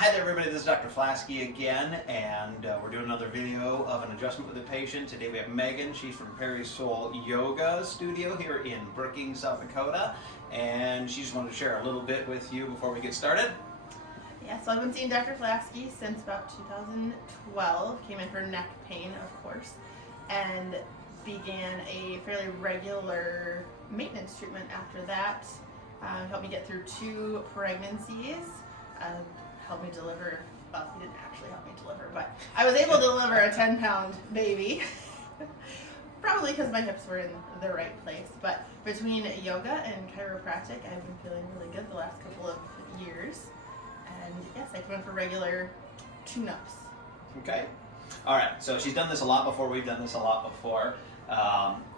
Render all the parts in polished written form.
Hi there everybody, this is Dr. Flasky again, and we're doing another video of an adjustment with a patient. Today we have Megan. She's from Prairie Soul Yoga studio here in Brookings, South Dakota, and she just wanted to share a little bit with you before we get started. Yeah, so I've been seeing Dr. Flasky since about 2012, came in for neck pain, of course, and began a fairly regular maintenance treatment after that. Helped me get through 2 pregnancies. Helped me deliver, well, he didn't actually help me deliver, but I was able to deliver a 10-pound baby. Probably because my hips were in the right place. But between yoga and chiropractic, I've been feeling really good the last couple of years. And yes, I come in for regular tune-ups. Okay. All right, so she's done this a lot before, we've done this a lot before,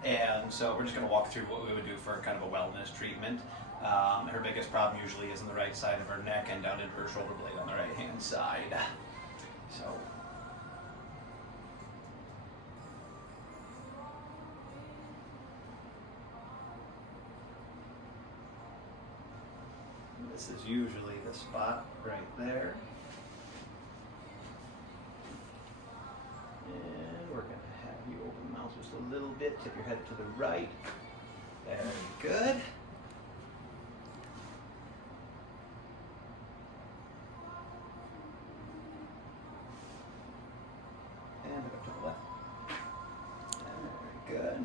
and so we're just going to walk through what we would do for kind of a wellness treatment. Her biggest problem usually is on the right side of her neck and down into her shoulder blade on the right hand side. So this is usually the spot right there. And we're going to have you open the mouth just a little bit, tip your head to the right. Very good. And look up to the left. Very good.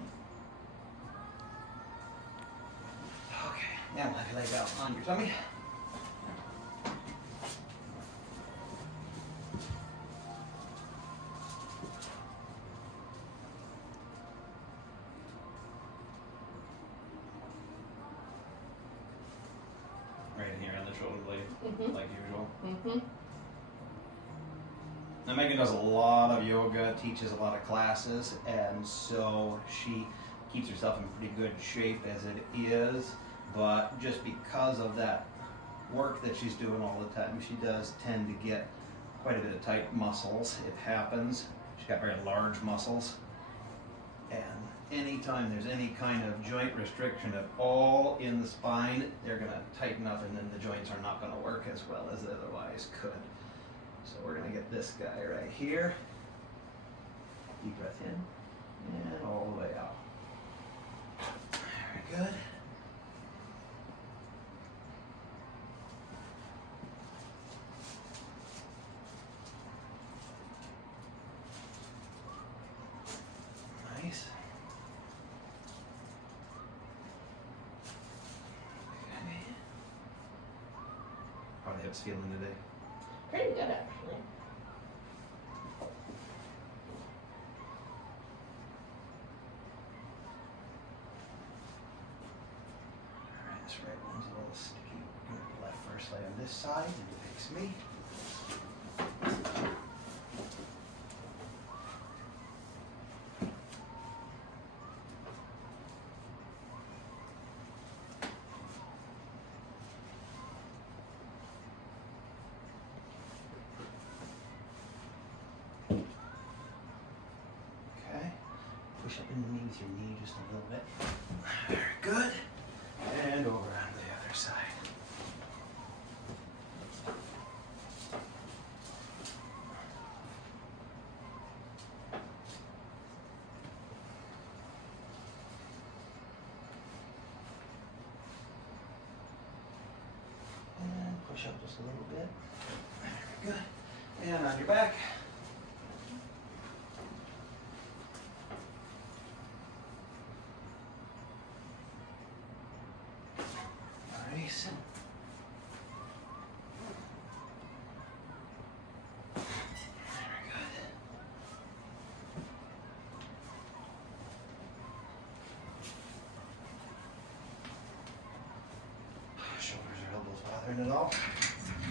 Okay, now let you lay down on your tummy. Right in here on the shoulder blade, like usual. Now Megan does a lot of yoga, teaches a lot of classes, and so she keeps herself in pretty good shape as it is, but just because of that work that she's doing all the time, she does tend to get quite a bit of tight muscles. It happens. She's got very large muscles, and anytime there's any kind of joint restriction at all in the spine, they're going to tighten up, and then the joints are not going to work as well as they otherwise could. So we're going to get this guy right here. Deep breath in and all the way out. Very good. Nice. Okay. How are the hips feeling today? Pretty good, actually. Alright, this right one's a little sticky. We're going to left first, lay on this side, and you fix me. Push up underneath your knee just a little bit. Very good. And over on the other side. And push up just a little bit. Very good. And on your back. Nice. Very good. Shoulders or elbows bothering at all?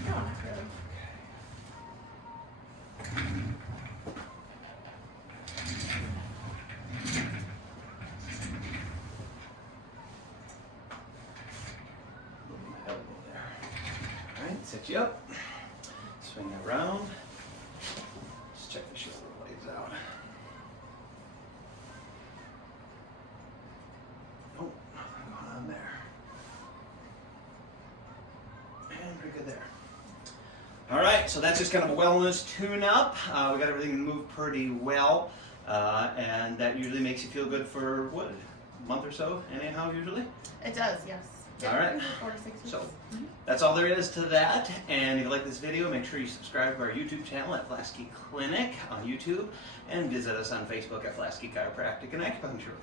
No, not really. Sit you up, swing it around, just check the shoulder blades out. Oh, nothing going on there. And pretty good there. All right, right, so that's just kind of a wellness tune-up. We got everything moved pretty well, and that usually makes you feel good for what, a month or so, anyhow, usually? It does, yes. All right. 4 to 6 weeks. So that's all there is to that. And if you like this video, make sure you subscribe to our YouTube channel at Flasky Clinic on YouTube, and visit us on Facebook at Flasky Chiropractic and Acupuncture.